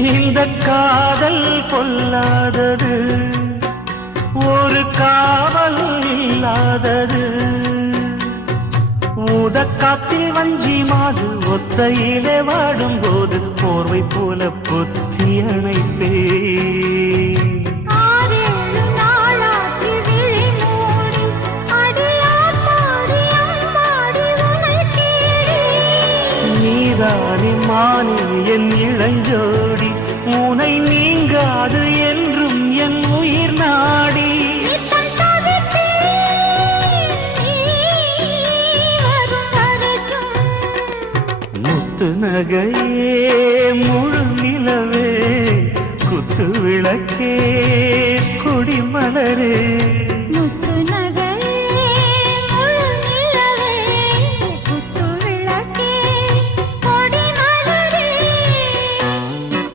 இந்த காதல் கொல்லாதது, ஒரு காவல் இல்லாதது. ஊதக்காத்தில் வஞ்சி மாது ஒத்தையிலே வாடும்போது போர்வை போல பொத்தி அணைப்பே. நீதானே மானே என் இளஞ்சோடி, உனை நீங்காது என்றும் என் உயிர் நாடி. முத்து நகை